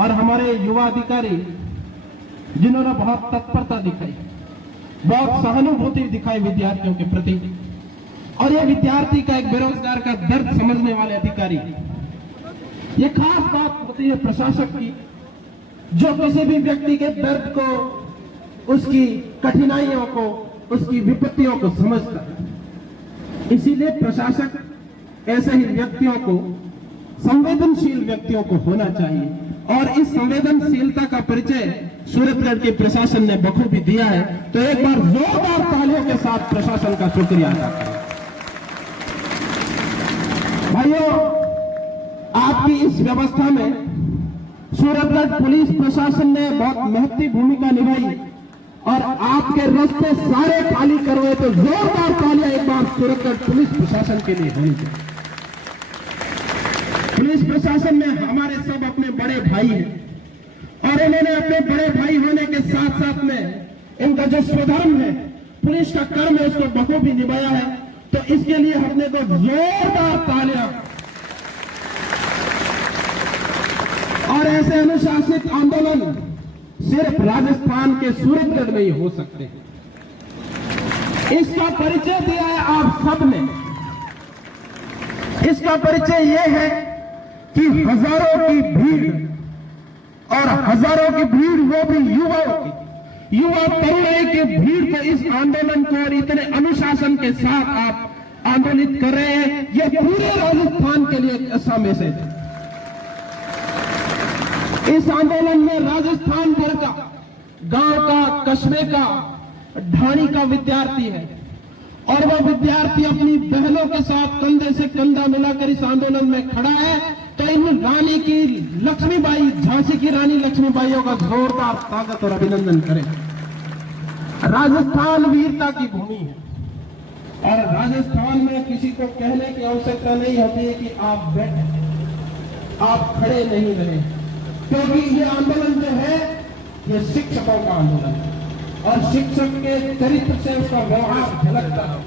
और हमारे युवा अधिकारी जिन्होंने बहुत तत्परता दिखाई, बहुत सहानुभूति दिखाई विद्यार्थियों के प्रति, और ये विद्यार्थी का, एक बेरोजगार का दर्द समझने वाले अधिकारी। ये खास बात होती है प्रशासक की, जो किसी भी व्यक्ति के दर्द को, उसकी कठिनाइयों को, उसकी विपत्तियों को समझता है। इसीलिए प्रशासक ऐसे ही व्यक्तियों को, संवेदनशील व्यक्तियों को होना चाहिए, और इस संवेदनशीलता का परिचय सूरतगढ़ के प्रशासन ने बखूबी दिया है। तो एक बार जोरदार तालियों के साथ प्रशासन का शुक्रिया अदा करें। भाइयों, आपकी इस व्यवस्था में सूरतगढ़ पुलिस प्रशासन ने बहुत महत्वपूर्ण भूमिका निभाई, और आपके रास्ते सारे खाली करवाए। तो जोरदार तालियां एक बार सूरतगढ़ पुलिस प्रशासन के लिए होनी चाहिए। पुलिस प्रशासन में हमारे सब अपने बड़े भाई हैं, और इन्होंने अपने बड़े भाई होने के साथ साथ में इनका जो स्वधर्म है, पुलिस का कर्म है, उसको बखूबी निभाया है। तो इसके लिए हमने को जोरदार तालियां। और ऐसे अनुशासित आंदोलन सिर्फ राजस्थान के सूरतगढ़ में ही हो सकते हैं। इसका परिचय दिया है आप सब ने। इसका परिचय यह है कि हजारों की भीड़, और हजारों की भीड़ वो भी युवाओं की, युवा तरुणाई की भीड़ को इस आंदोलन को और इतने अनुशासन के साथ आप आंदोलित कर रहे हैं, ये पूरे राजस्थान के लिए एक ऐसा मैसेज है। इस आंदोलन में राजस्थान भर का, गांव का, कस्बे का, ढाणी का विद्यार्थी है, और वह विद्यार्थी अपनी बहनों के साथ कंधे से कंधा मिलाकर इस आंदोलन में खड़ा है। तो इन रानी की, लक्ष्मीबाई, झांसी की रानी लक्ष्मीबाइयों का जोरदार स्वागत और अभिनंदन करें। राजस्थान वीरता की भूमि है, और राजस्थान में किसी को कहने की आवश्यकता नहीं होती है कि आप बैठे, आप खड़े नहीं रहे, क्योंकि ये आंदोलन जो है ये शिक्षकों का आंदोलन है, और शिक्षक के चरित्र से उसका व्यवहार झलकता है।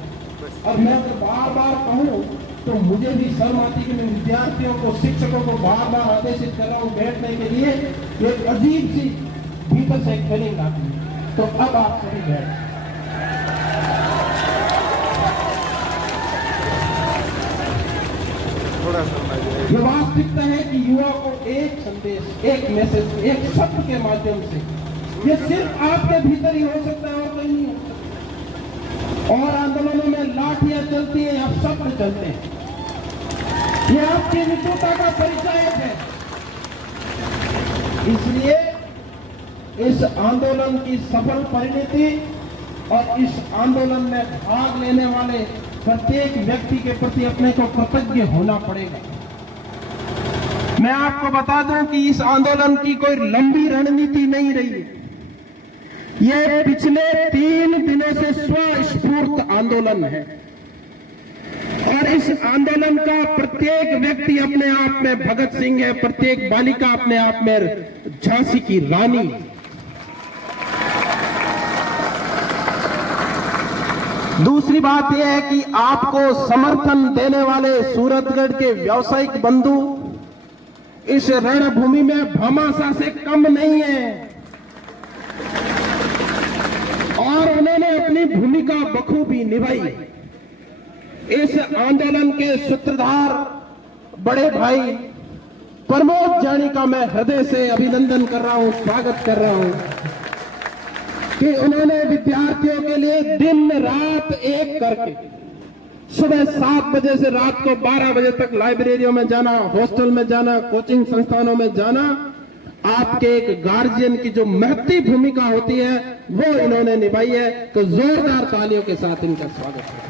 और मैं तो बार बार कहूं तो मुझे भी शर्म आती कि मैं विद्यार्थियों को, शिक्षकों को बार बार आदेशित कर रहा हूं बैठने के लिए। एक अजीब सी भीतर से फीलिंग आती है। तो अब आप सभी बैठ। ये वास्तविकता है कि युवा को एक संदेश, एक मैसेज, एक शब्द के माध्यम से, ये सिर्फ आपके भीतर ही हो सकता है और कहीं नहीं हो सकता। और आंदोलनों में लाठियां चलती है या शब्द चलते हैं, ये आपकी विद्वता का परिचय है। इसलिए इस आंदोलन की सफल परिणति और इस आंदोलन में भाग लेने वाले प्रत्येक व्यक्ति के प्रति अपने को कृतज्ञ होना पड़ेगा। मैं आपको बता दूं कि इस आंदोलन की कोई लंबी रणनीति नहीं रही है। ये पिछले 3 दिनों से स्वस्फूर्त आंदोलन है, और इस आंदोलन का प्रत्येक व्यक्ति अपने आप में भगत सिंह है, प्रत्येक बालिका अपने आप में झांसी की रानी। दूसरी बात यह है कि आपको समर्थन देने वाले सूरतगढ़ के व्यावसायिक बंधु इस रणभूमि में भामाशाह से कम नहीं है, और उन्होंने अपनी भूमिका बखूबी निभाई। इस आंदोलन के सूत्रधार बड़े भाई प्रमोद जानी का मैं हृदय से अभिनंदन कर रहा हूं, स्वागत कर रहा हूं कि उन्होंने विद्यार्थियों के लिए दिन रात एक करके, सुबह 7 बजे से रात को 12 बजे तक लाइब्रेरियों में जाना, हॉस्टल में जाना, कोचिंग संस्थानों में जाना, आपके एक गार्जियन की जो महत्वपूर्ण भूमिका होती है वो इन्होंने निभाई है। तो जोरदार तालियों के साथ इनका स्वागत है।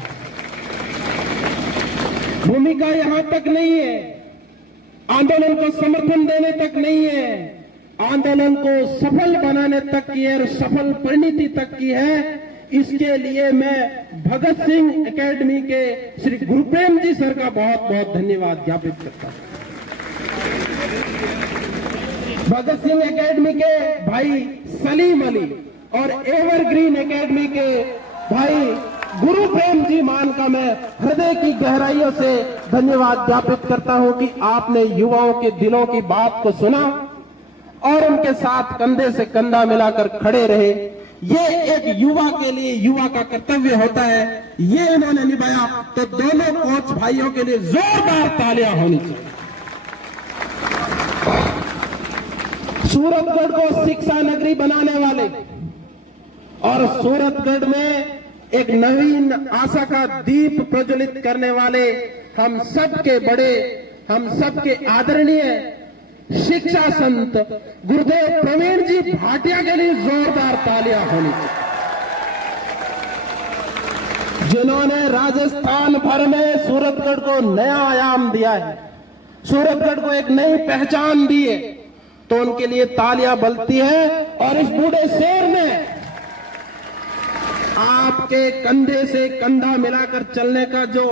भूमिका यहां तक नहीं है, आंदोलन को समर्थन देने तक नहीं है, आंदोलन को सफल बनाने तक की है और सफल परिणति तक की है। इसके लिए मैं भगत सिंह एकेडमी के श्री गुरुप्रेम जी सर का बहुत बहुत धन्यवाद ज्ञापित करता हूं। भगत सिंह एकेडमी के भाई सलीम अली और एवरग्रीन एकेडमी के भाई गुरुप्रेम जी मान का मैं हृदय की गहराइयों से धन्यवाद ज्ञापित करता हूं कि आपने युवाओं के दिलों की बात को सुना, और उनके साथ कंधे से कंधा मिलाकर खड़े रहे। ये एक युवा के लिए युवा का कर्तव्य होता है, ये इन्होंने निभाया। तो दोनों कोच भाइयों के लिए जोरदार तालियां होनी चाहिए। सूरतगढ़ को शिक्षा नगरी बनाने वाले और सूरतगढ़ में एक नवीन आशा का दीप प्रज्वलित करने वाले हम सबके बड़े, हम सबके आदरणीय शिक्षा संत गुरुदेव प्रवीण जी भाटिया के लिए जोरदार तालियां होनी चाहिए, जिन्होंने राजस्थान भर में सूरतगढ़ को नया आयाम दिया है, सूरतगढ़ को एक नई पहचान दी है। तो उनके लिए तालियां बलती है। और इस बूढ़े शेर ने आपके कंधे से कंधा मिलाकर चलने का जो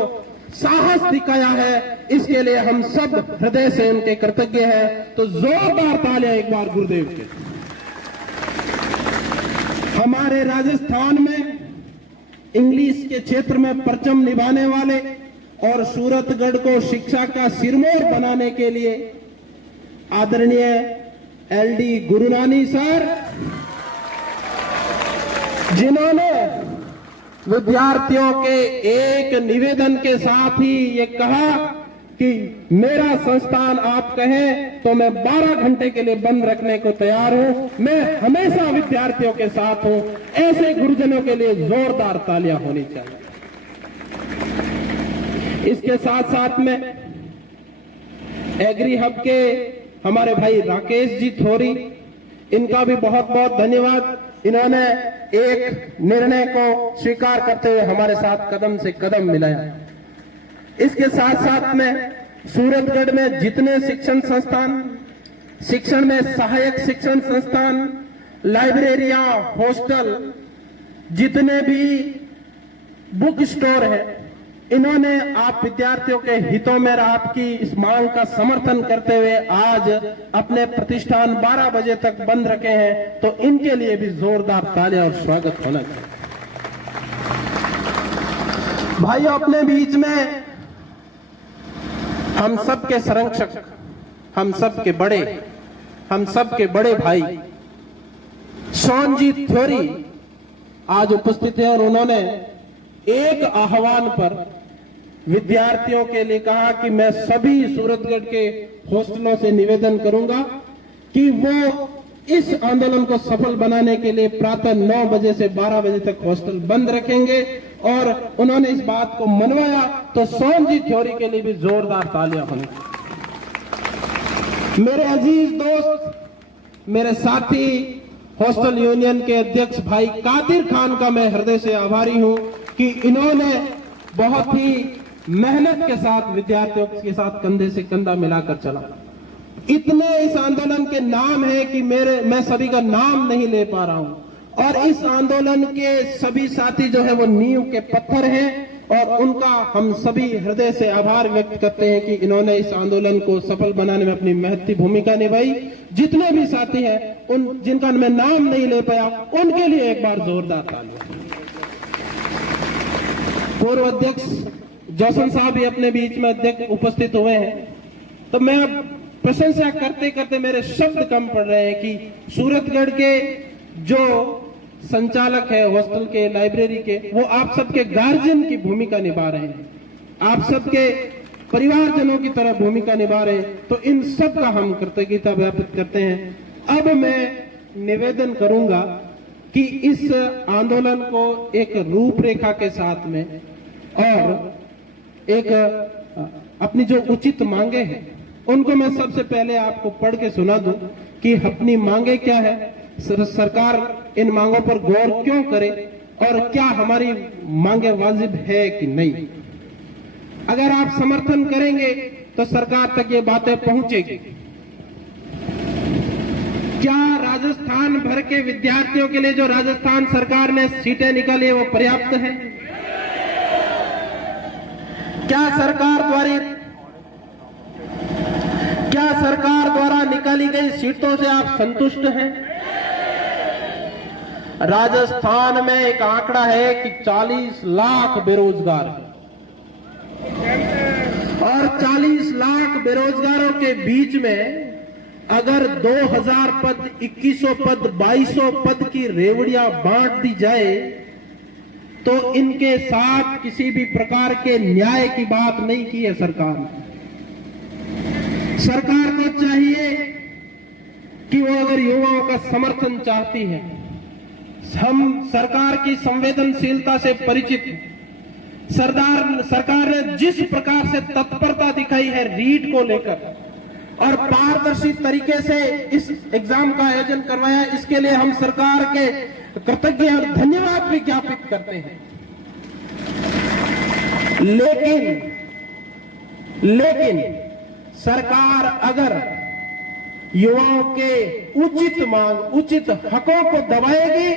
साहस दिखाया है, इसके लिए हम सब हृदय से उनके कृतज्ञ हैं। तो जोरदार तालियां एक बार गुरुदेव के। हमारे राजस्थान में इंग्लिश के क्षेत्र में परचम निभाने वाले और सूरतगढ़ को शिक्षा का सिरमौर बनाने के लिए आदरणीय एलडी गुरुनानी सर, जिन्होंने विद्यार्थियों के एक निवेदन के साथ ही ये कहा कि मेरा संस्थान आप कहें तो मैं 12 घंटे के लिए बंद रखने को तैयार हूं, मैं हमेशा विद्यार्थियों के साथ हूं। ऐसे गुरुजनों के लिए जोरदार तालियां होनी चाहिए। इसके साथ साथ में एग्री हब के हमारे भाई राकेश जी थोरी, इनका भी बहुत बहुत धन्यवाद। इन्होंने एक निर्णय को स्वीकार करते हुए हमारे साथ कदम से कदम मिलाया। इसके साथ साथ में सूरतगढ़ में जितने शिक्षण संस्थान, शिक्षण में सहायक शिक्षण संस्थान, लाइब्रेरियां, हॉस्टल, जितने भी बुक स्टोर है, इन्होंने आप विद्यार्थियों के हितों में आपकी इस मांग का समर्थन करते हुए आज अपने प्रतिष्ठान 12 बजे तक बंद रखे हैं। तो इनके लिए भी जोरदार तालियां और स्वागत होना चाहिए। भाइयों, अपने बीच में हम सबके संरक्षक, हम सबके बड़े, हम सबके बड़े भाई सोनजी थ्योरी आज उपस्थित है और उन्होंने एक आह्वान पर विद्यार्थियों के लिए कहा कि मैं सभी सूरतगढ़ के हॉस्टलों से निवेदन करूंगा कि वो इस आंदोलन को सफल बनाने के लिए प्रातः 9 बजे से 12 बजे तक हॉस्टल बंद रखेंगे। और उन्होंने इस बात को मनवाया। तो सोनजी थ्योरी के लिए भी जोरदार तालियां होनी। मेरे अजीज दोस्त, मेरे साथी, हॉस्टल यूनियन के अध्यक्ष भाई कादिर खान का मैं हृदय से आभारी हूं कि इन्होंने बहुत ही मेहनत के साथ विद्यार्थियों के साथ कंधे से कंधा मिलाकर चला। इतने इस आंदोलन के नाम है कि मैं सभी का नाम नहीं ले पा रहा हूं। और इस आंदोलन के सभी साथी जो है वो नींव के पत्थर हैं और उनका हम सभी हृदय से आभार व्यक्त करते हैं कि इन्होंने इस आंदोलन को सफल बनाने में अपनी महत्वपूर्ण भूमिका निभाई। जितने भी साथी हैं, उन जिनका मैं नाम नहीं ले पाया, उनके लिए एक बार जोरदार तालियां। पूर्व अध्यक्ष जौसन साहब भी अपने बीच में अध्यक्ष उपस्थित हुए हैं। तो मैं अब प्रशंसा करते करते मेरे शब्द कम पड़ रहे हैं कि सूरतगढ़ के जो संचालक है हॉस्टल के, लाइब्रेरी के, वो आप सबके गार्जियन की भूमिका निभा रहे हैं, आप सबके परिवारजनों की तरह भूमिका निभा रहे हैं। तो इन सब का हम कृतज्ञता ज्ञापित करते हैं। अब मैं निवेदन करूंगा कि इस आंदोलन को एक रूपरेखा के साथ में और एक अपनी जो उचित मांगे हैं उनको मैं सबसे पहले आपको पढ़ के सुना दूं कि अपनी मांगे क्या है, सरकार इन मांगों पर गौर क्यों करे और क्या हमारी मांगे वाजिब है कि नहीं। अगर आप समर्थन करेंगे तो सरकार तक ये बातें पहुंचेगी। क्या राजस्थान भर के विद्यार्थियों के लिए जो राजस्थान सरकार ने सीटें निकाली है वो पर्याप्त है? क्या सरकार द्वारा निकाली गई सीटों से आप संतुष्ट हैं? राजस्थान में एक आंकड़ा है कि 40 लाख बेरोजगार हैं और 40 लाख बेरोजगारों के बीच में अगर 2000 पद, 2100 पद, 2200 पद की रेवड़ियां बांट दी जाए तो इनके साथ किसी भी प्रकार के न्याय की बात नहीं की है सरकार ने। सरकार को चाहिए कि वो अगर युवाओं का समर्थन चाहती है, हम सरकार की संवेदनशीलता से परिचित, सरकार ने जिस प्रकार से तत्परता दिखाई है रीट को लेकर और पारदर्शी तरीके से इस एग्जाम का आयोजन करवाया, इसके लिए हम सरकार के कृतज्ञ और धन्यवाद भी ज्ञापित करते हैं। लेकिन सरकार अगर युवाओं के उचित हकों को दबाएगी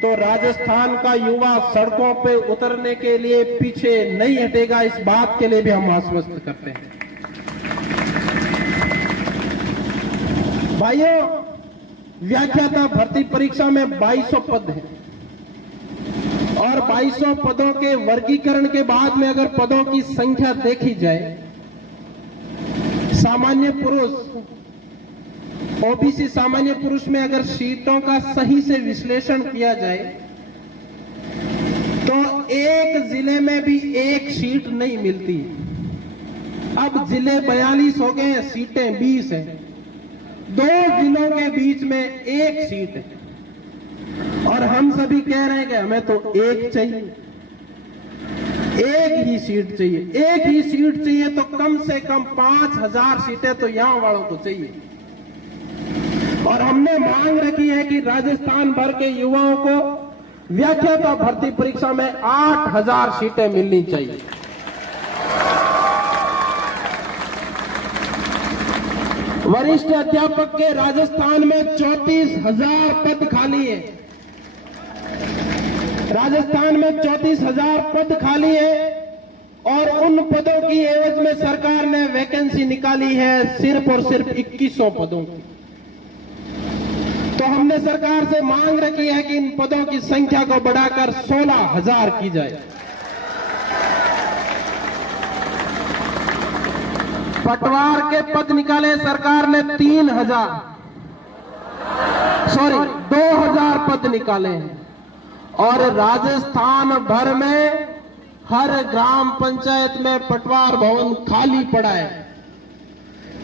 तो राजस्थान का युवा सड़कों पे उतरने के लिए पीछे नहीं हटेगा। इस बात के लिए भी हम आश्वस्त करते हैं। भाइयों, व्याख्याता भर्ती परीक्षा में 2200 पद हैं और 2200 पदों के वर्गीकरण के बाद में अगर पदों की संख्या देखी जाए, सामान्य पुरुष, ओबीसी सामान्य पुरुष में अगर सीटों का सही से विश्लेषण किया जाए तो एक जिले में भी एक सीट नहीं मिलती। अब जिले 42 हो गए हैं, सीटें 20 हैं। 2 जिलों के बीच में एक सीट है और हम सभी कह रहे हैं कि हमें तो एक चाहिए, एक ही सीट चाहिए। एक ही सीट चाहिए तो कम से कम 5000 सीटें तो यहां वालों को चाहिए। और हमने मांग रखी है कि राजस्थान भर के युवाओं को व्याख्याता भर्ती परीक्षा में 8000 सीटें मिलनी चाहिए। वरिष्ठ अध्यापक के राजस्थान में 34,000 पद खाली है। राजस्थान में 34,000 पद खाली है और उन पदों की एवज में सरकार ने वैकेंसी निकाली है सिर्फ और सिर्फ 2100 पदों की। तो हमने सरकार से मांग रखी है कि इन पदों की संख्या को बढ़ाकर 16,000 की जाए। पटवार के पद निकाले सरकार ने 2,000 पद निकाले हैं और राजस्थान भर में हर ग्राम पंचायत में पटवार भवन खाली पड़ा है।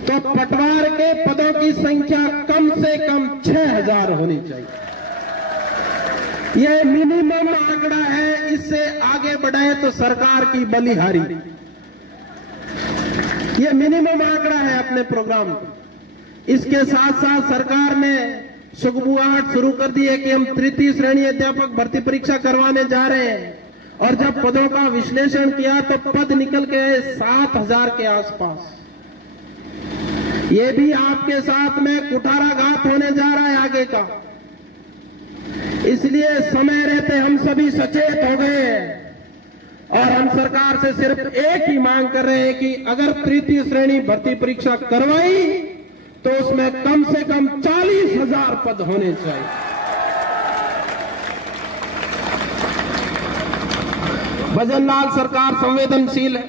तो पटवार के पदों की संख्या कम से कम 6,000 होनी चाहिए। यह मिनिमम आंकड़ा है, इससे आगे बढ़ाए तो सरकार की बलिहारी। यह मिनिमम आंकड़ा है अपने प्रोग्राम का। इसके साथ साथ सरकार ने सुगबुआहट शुरू कर दी है कि हम तृतीय श्रेणी अध्यापक भर्ती परीक्षा करवाने जा रहे हैं और जब पदों का विश्लेषण किया तो पद निकल के आए 7,000 के आसपास। ये भी आपके साथ में कुठाराघात होने जा रहा है आगे का। इसलिए समय रहते हम सभी सचेत हो गए हैं और हम सरकार से सिर्फ एक ही मांग कर रहे हैं कि अगर तृतीय श्रेणी भर्ती परीक्षा करवाई तो उसमें कम से कम 40,000 पद होने चाहिए। भजनलाल सरकार संवेदनशील है।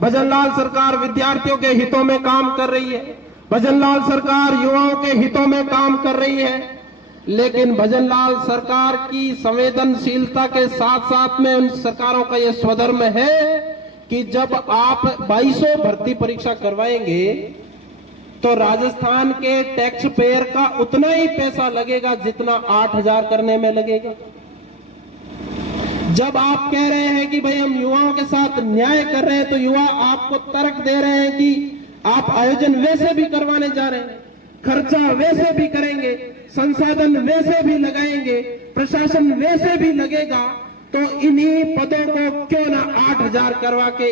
भजनलाल सरकार विद्यार्थियों के हितों में काम कर रही है। भजनलाल सरकार युवाओं के हितों में काम कर रही है। लेकिन भजनलाल सरकार की संवेदनशीलता के साथ साथ में उन सरकारों का यह स्वधर्म है कि जब आप 2200 भर्ती परीक्षा करवाएंगे तो राजस्थान के टैक्स पेयर का उतना ही पैसा लगेगा जितना 8000 करने में लगेगा। जब आप कह रहे हैं कि भाई हम युवाओं के साथ न्याय कर रहे हैं तो युवा आपको तर्क दे रहे हैं कि आप आयोजन वैसे भी करवाने जा रहे हैं, खर्चा वैसे भी करेंगे, संसाधन वैसे भी लगाएंगे, प्रशासन वैसे भी लगेगा, तो इन्हीं पदों को क्यों ना 8000 करवा के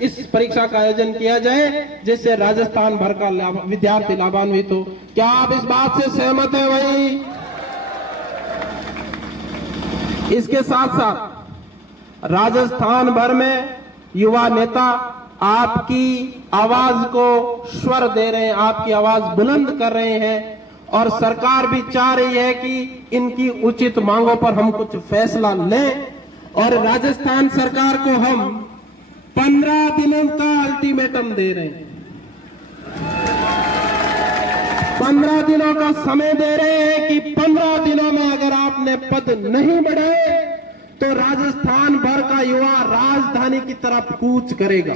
इस परीक्षा का आयोजन किया जाए जिससे राजस्थान भर का विद्यार्थी लाभान्वित हो। क्या आप इस बात से सहमत हैं भाई? इसके साथ साथ राजस्थान भर में युवा नेता आपकी आवाज को स्वर दे रहे हैं, आपकी आवाज बुलंद कर रहे हैं और सरकार भी चाह रही है कि इनकी उचित मांगों पर हम कुछ फैसला लें। और राजस्थान सरकार को हम 15 दिनों का अल्टीमेटम दे रहे हैं। 15 दिनों का समय दे रहे हैं कि 15 दिनों में अगर आपने पद नहीं बढ़ाए तो राजस्थान भर का युवा राजधानी की तरफ कूच करेगा।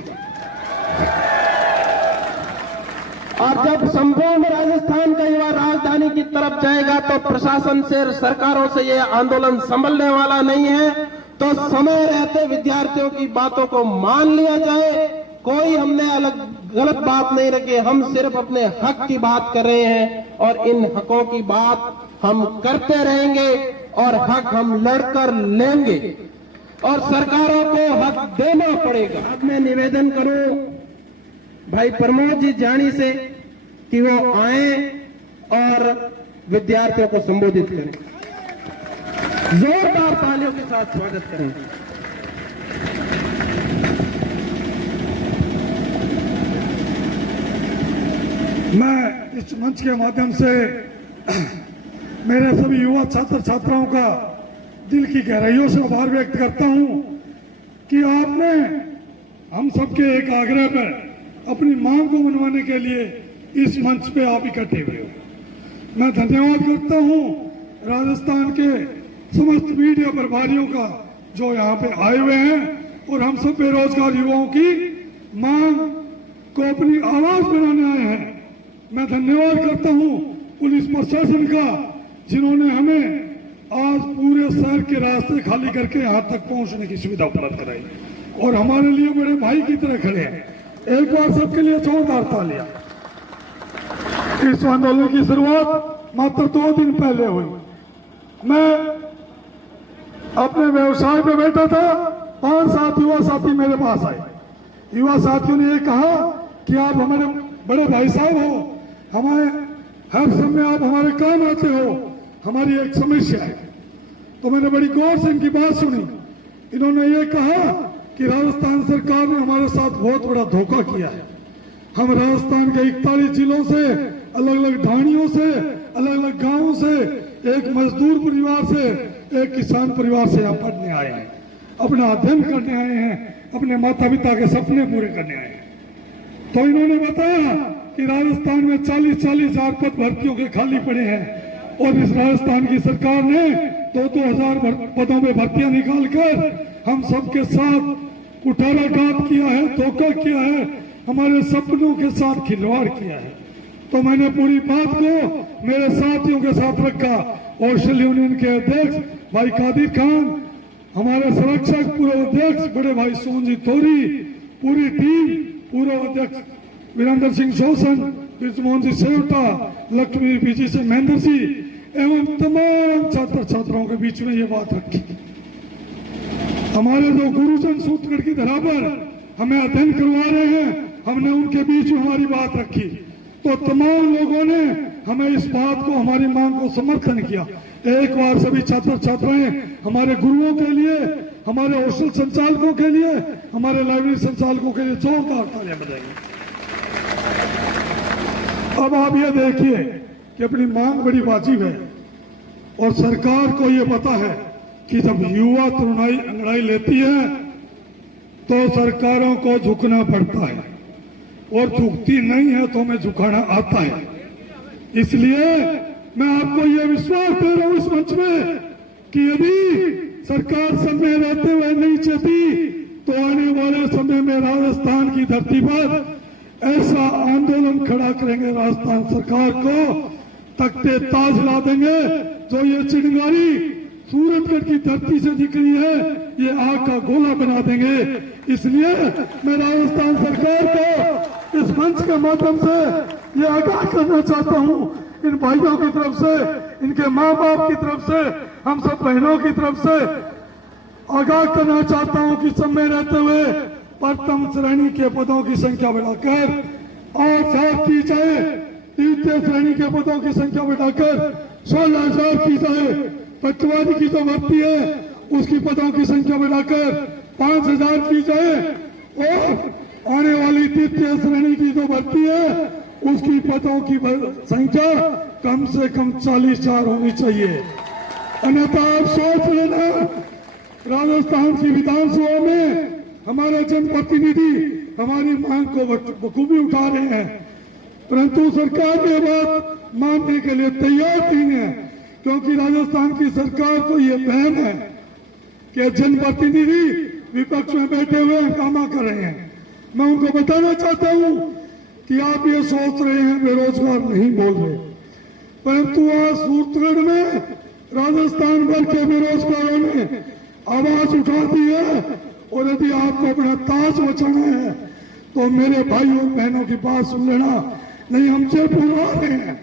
और जब संपूर्ण राजस्थान का युवा राजधानी की तरफ जाएगा तो प्रशासन से, सरकारों से यह आंदोलन संभलने वाला नहीं है। तो समय रहते विद्यार्थियों की बातों को मान लिया जाए। कोई हमने अलग गलत बात नहीं रखी, हम सिर्फ अपने हक की बात कर रहे हैं और इन हकों की बात हम करते रहेंगे और हक हम लड़कर लेंगे और सरकारों को हक देना पड़ेगा। अब मैं निवेदन करूं भाई प्रमोद जी जानी से कि वो आए और विद्यार्थियों को संबोधित करें। जोरदार तालियों के साथ स्वागत करें। मैं इस मंच के माध्यम से मेरे सभी युवा छात्र छात्राओं का दिल की गहराइयों से आभार व्यक्त करता हूं कि आपने हम सबके एक आग्रह पर अपनी मांग को मनवाने के लिए इस मंच पे आप इकट्ठे हुए हो। मैं धन्यवाद करता हूं राजस्थान के समस्त मीडिया प्रभारियों का जो यहाँ पे आए हुए हैं और हम सब बेरोजगार युवाओं की मांग को अपनी आवाज बनाने आए हैं। मैं धन्यवाद करता हूं पुलिस प्रशासन का जिन्होंने हमें आज पूरे शहर के रास्ते खाली करके यहाँ तक पहुंचने की सुविधा उपलब्ध कराई और हमारे लिए बड़े भाई की तरह खड़े हैं। एक बार सबके लिए जोरदार तालियां। इस आंदोलन की शुरुआत मात्र 2 दिन पहले हुई। मैं अपने व्यवसाय पे बैठा था, 5-7 युवा साथी मेरे पास आए। युवा साथियों ने ये कहा कि आप हमारे बड़े भाई साहब हो, हमारे हर समय आप हमारे काम आते हो, हमारी एक समस्या है। तो मैंने बड़ी गौर से इनकी बात सुनी। इन्होंने ये कहा कि राजस्थान सरकार ने हमारे साथ बहुत बड़ा धोखा किया है। हम राजस्थान के 41 जिलों से, अलग अलग ढाणियों से, अलग अलग गांवों से, एक मजदूर परिवार से, एक किसान परिवार से यहाँ पढ़ने आए हैं, अपना अध्ययन करने आए हैं, अपने माता पिता के सपने पूरे करने आए हैं। तो इन्होंने बताया कि राजस्थान में 40-40 हजार पद भर्तियों के खाली पड़े हैं और इस राजस्थान की सरकार ने 2-2 हजार पदों में भर्तियां निकालकर हम सबके साथ कुठाराघात किया है, धोखा किया है, हमारे सपनों के साथ खिलवाड़ किया है। तो मैंने पूरी बात को मेरे साथियों के साथ रखा। ओशल यूनियन के अध्यक्ष भाई कादिर खान, हमारे संरक्षक पूर्व अध्यक्ष बड़े भाई सोनजी तोरी, पूरी टीम, पूर्व अध्यक्ष वीरेंद्र सिंह शोसन, ब्रिजमोहन जी सेवटा, लक्ष्मी पीजी से महेंद्र सिंह एवं तमाम छात्र छात्राओं के बीच में ये बात रखी। हमारे जो गुरुजन सूत्रगढ़ की धरा पर हमें अध्ययन करवा रहे हैं, हमने उनके बीच में हमारी बात रखी। तो तमाम लोगों ने हमें इस बात को, हमारी मांग को समर्थन किया। एक बार सभी छात्र छात्राएं हमारे गुरुओं के लिए, हमारे हॉस्टल संचालकों के लिए, हमारे लाइब्रेरी संचालकों के लिए जोरदार तालियां बजाएंगे। अब आप ये देखिए कि अपनी मांग बड़ी वाजिब है और सरकार को ये पता है कि जब युवा तरुणाई अंगड़ाई लेती है तो सरकारों को झुकना पड़ता है और झुकती नहीं है तो हमें झुकाना आता है। इसलिए मैं आपको यह विश्वास दे रहा हूं इस मंच में कि यदि सरकार समय रहते हुए नहीं चाहती तो आने वाले समय में राजस्थान की धरती पर ऐसा आंदोलन खड़ा करेंगे, राजस्थान सरकार को तख्ते ताज ला देंगे। जो ये चिंगारी सूरतगढ़ की धरती से निकली है, ये आग का गोला बना देंगे। इसलिए मैं राजस्थान सरकार को इस मंच के माध्यम से ये आगाह करना चाहता हूं, इन भाइयों की तरफ से, इनके माँ बाप की तरफ से, हम सब बहनों की तरफ से आगाह करना चाहता हूं कि समय रहते हुए प्रथम श्रेणी के पदों की संख्या बढ़ाकर और साफ की जाए, द्वितीय श्रेणी के पदों की संख्या बढ़ाकर 16,000 की जाए। पटवारी की जो भर्ती है उसकी पदों की संख्या बढ़ाकर 5,000 की जाए और आने वाली तृतीय श्रेणी की जो भर्ती है उसकी पदों की संख्या कम से कम 40,000 होनी चाहिए। अन्यथा आप सोच लेना, राजस्थान की विधानसभा में हमारे जनप्रतिनिधि हमारी मांग को बखूबी उठा रहे हैं। परंतु सरकार ने बात मानने के लिए तैयार नहीं है, क्योंकि राजस्थान की सरकार को ये वहम है कि जनप्रतिनिधि विपक्ष में बैठे हुए हंगामा कर रहे हैं। मैं उनको बताना चाहता हूं कि आप ये सोच रहे हैं बेरोजगार नहीं बोल रहे, परंतु आज सूरतगढ़ में राजस्थान भर के बेरोजगारों ने आवाज उठा दी है। और यदि आपको अपना ताज बचाना है तो मेरे भाइयों बहनों की बात सुन लेना। नहीं, हम जयपुर आ रहे हैं,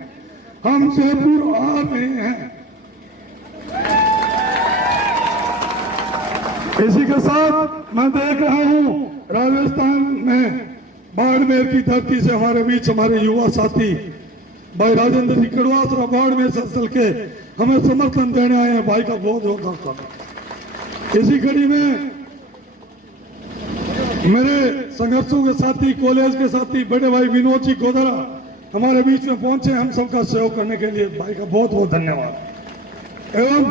हम जयपुर आ रहे हैं। इसी के साथ मैं देख रहा हूं राजस्थान में बाड़मेर की धरती से हमारे बीच हमारे युवा साथी भाई राजेंद्र जी कड़वासरा बाड़मेर से चल के हमें समर्थन देने आए हैं। भाई का बहुत बहुत धन्यवाद। इसी कड़ी में मेरे संघर्षों के साथी, कॉलेज के साथी बड़े भाई विनोद जी गोदरा हमारे बीच में पहुंचे हम सबका सहयोग करने के लिए। भाई का बहुत बहुत धन्यवाद। एवं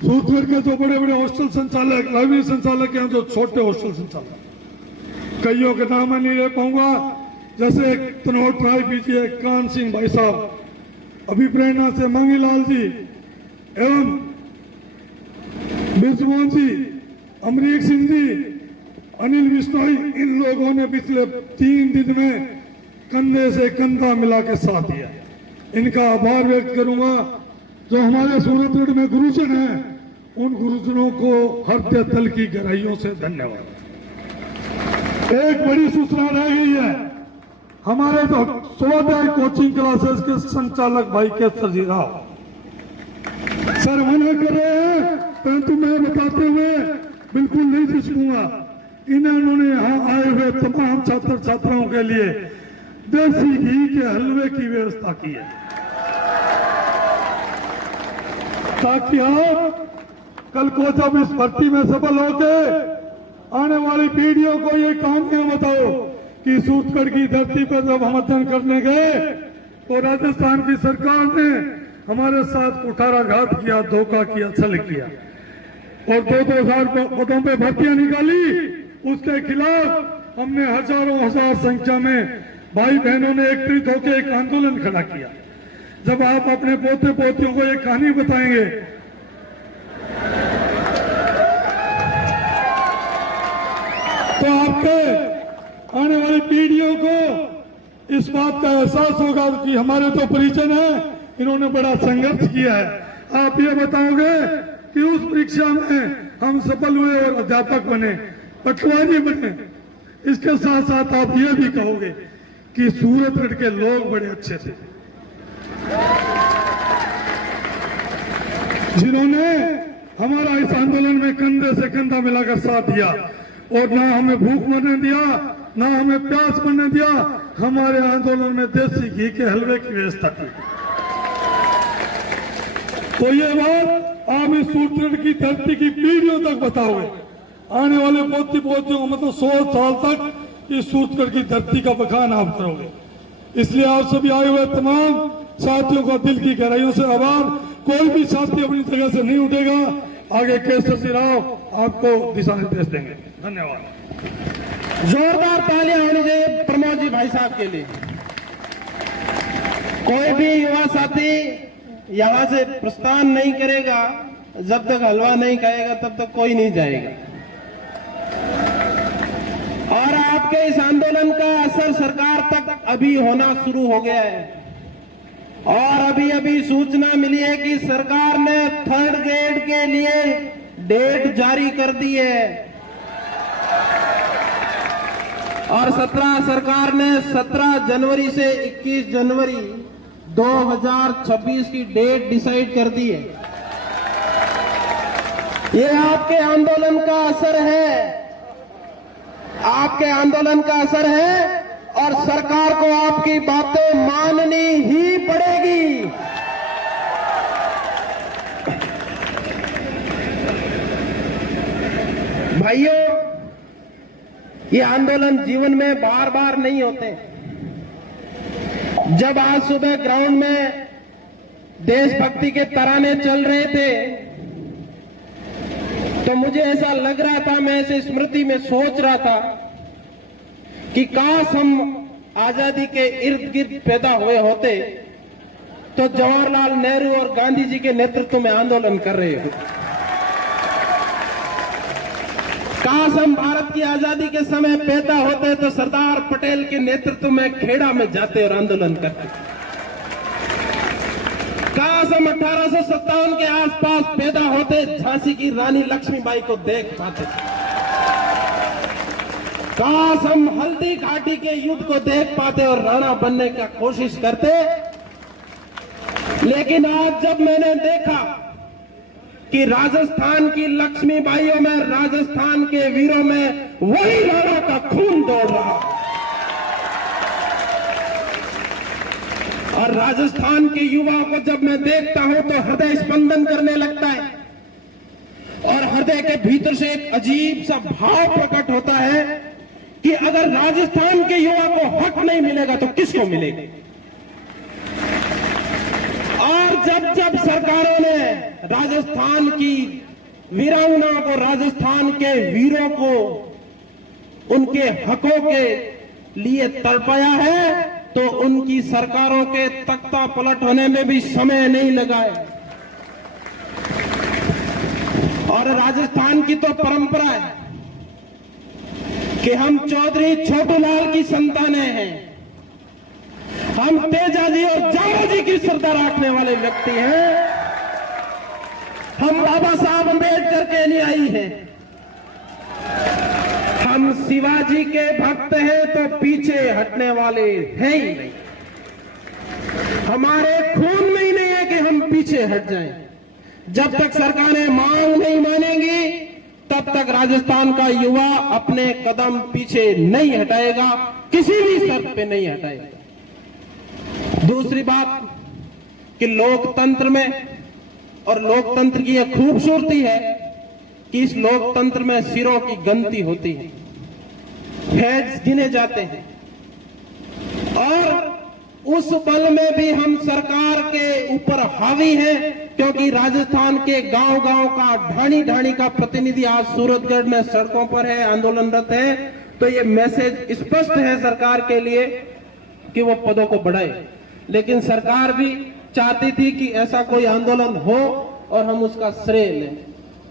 सूरतगढ़ के जो बड़े बड़े हॉस्टल संचालक, लाइब्रेरी संचालक हैं, जो छोटे हॉस्टल संचालक, कईयों के नाम मैं नहीं ले पाऊंगा, जैसे तनोट राय पीजिए, कान सिंह भाई साहब, अभिप्रेरणा से मांगीलाल जी एवं बिरजमोहन जी, अमरीक सिंह जी, अनिल बिश्नोई, इन लोगों ने पिछले 3 दिन में कंधे से कंधा मिला के साथ दिया। इनका आभार व्यक्त करूंगा। जो हमारे सूरतगढ़ में गुरुजन हैं, उन गुरुजनों को हृदय तल की गहराइयों से धन्यवाद। एक बड़ी सूचना रह गई है। हमारे जो स्वाध्याय कोचिंग क्लासेस के संचालक भाई केसर जी राव सर मना कर रहे हैं, परंतु मैं बताते हुए बिल्कुल नहीं झिझकूंगा। इन्होंने यहाँ आए हुए तमाम छात्र छात्राओं के लिए देसी घी के हलवे की व्यवस्था की है, ताकि आप कल को जब इस भर्ती में सफल होते आने वाली पीढ़ियों को ये कहानियां बताओ कि सूरतगढ़ की धरती पर जब हम अध्ययन करने गए तो राजस्थान की सरकार ने हमारे साथ कुठाराघात किया, धोखा किया, छल किया और 2,000 पदों पे भर्तियां निकाली। उसके खिलाफ हमने हजारों हजार संख्या में भाई बहनों ने एकत्रित होकर एक आंदोलन खड़ा किया। जब आप अपने पोते पोतियों को एक कहानी बताएंगे तो आपके आने वाली पीढ़ियों को इस बात का एहसास होगा कि हमारे जो परिजन है इन्होंने बड़ा संघर्ष किया है। आप ये बताओगे कि उस परीक्षा में हम सफल हुए और अध्यापक बने, पटवारी बने। इसके साथ साथ आप ये भी कहोगे कि सूरतगढ़ के लोग बड़े अच्छे थे, जिन्होंने हमारा इस आंदोलन में कंधे से कंधा मिलाकर साथ दिया और ना हमें भूख मरने दिया, ना हमें प्यास मरने दिया। हमारे आंदोलन में देसी घी के हलवे की व्यवस्था की। तो ये बात आप इस सूरतगढ़ की धरती की पीढ़ियों तक बताओगे, आने वाले पोती पोतियों को, मतलब 100 साल तक इस सूरतगढ़ की धरती का बखान आप करोगे। इसलिए आप सभी आए हुए तमाम साथियों का दिल की गहराइयों से आभार। कोई भी साथी अपनी जगह से नहीं उठेगा। आगे केसर जी राव आपको दिशा निर्देश देंगे। धन्यवाद। जोरदार तालियां होनी चाहिए प्रमोद जी भाई साहब के लिए। कोई भी युवा साथी यहां से प्रस्थान नहीं करेगा, जब तक हलवा नहीं खाएगा तब तक कोई नहीं जाएगा। और आपके इस आंदोलन का असर सरकार तक अभी होना शुरू हो गया है और अभी अभी सूचना मिली है कि सरकार ने 3rd ग्रेड के लिए डेट जारी कर दी है और सरकार ने 17 जनवरी से 21 जनवरी 2026 की डेट डिसाइड कर दी है। ये आपके आंदोलन का असर है, आपके आंदोलन का असर है और सरकार को आपकी बातें माननी ही पड़ेगी। भाइयों, ये आंदोलन जीवन में बार बार नहीं होते। जब आज सुबह ग्राउंड में देशभक्ति के तराने चल रहे थे तो मुझे ऐसा लग रहा था, मैं ऐसे स्मृति में सोच रहा था कि काश हम आजादी के इर्द गिर्द पैदा हुए होते तो जवाहरलाल नेहरू और गांधी जी के नेतृत्व में आंदोलन कर रहे हो। काश हम भारत की आजादी के समय पैदा होते तो सरदार पटेल के नेतृत्व में खेड़ा में जाते और आंदोलन करते। काश हम 1857 के आसपास पैदा होते, झांसी की रानी लक्ष्मीबाई को देख पाते। काश हम हल्दी घाटी के युद्ध को देख पाते और राणा बनने का कोशिश करते। लेकिन आज जब मैंने देखा कि राजस्थान की लक्ष्मीबाइयों में, राजस्थान के वीरों में वही राणा का खून दौड़ रहा, और राजस्थान के युवाओं को जब मैं देखता हूं तो हृदय स्पंदन करने लगता है और हृदय के भीतर से एक अजीब सा भाव प्रकट होता है कि अगर राजस्थान के युवा को हक नहीं मिलेगा तो किसको मिलेगा। और जब जब सरकारों ने राजस्थान की वीरांगनाओं को, राजस्थान के वीरों को उनके हकों के लिए तड़पाया है तो उनकी सरकारों के तख्ता पलट होने में भी समय नहीं लगा है। और राजस्थान की तो परंपरा है कि हम चौधरी छोटूलाल की संतानें हैं, हम तेजाजी और जामोजी की श्रद्धा रखने वाले व्यक्ति हैं, हम बाबा साहब अम्बेडकर के अनुयायी हैं, हम शिवाजी के भक्त हैं तो पीछे हटने वाले हैं ही नहीं। हमारे खून में ही नहीं है कि हम पीछे हट जाएं। जब तक सरकारें मांग नहीं मानेंगी तब तक राजस्थान का युवा अपने कदम पीछे नहीं हटाएगा, किसी भी शर्त पे नहीं हटाएगा। दूसरी बात कि लोकतंत्र में, और लोकतंत्र की यह खूबसूरती है कि इस लोकतंत्र में सिरों की गिनती होती है, हेड्स गिने जाते हैं, और उस बल में भी हम सरकार के ऊपर हावी हैं क्योंकि राजस्थान के गांव-गांव का, ढाणी-ढाणी का प्रतिनिधि आज सूरतगढ़ में सड़कों पर है, आंदोलनरत है। तो ये मैसेज स्पष्ट है सरकार के लिए कि वो पदों को बढ़ाए। लेकिन सरकार भी चाहती थी कि ऐसा कोई आंदोलन हो और हम उसका श्रेय लें,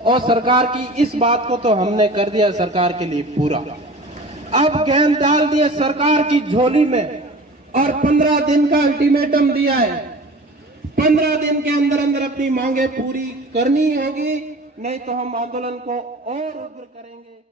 और सरकार की इस बात को तो हमने कर दिया सरकार के लिए पूरा। अब गेंद डाल दिए सरकार की झोली में और 15 दिन का अल्टीमेटम दिया है। 15 दिन के अंदर अंदर अपनी मांगे पूरी करनी होगी, नहीं तो हम आंदोलन को और उग्र करेंगे।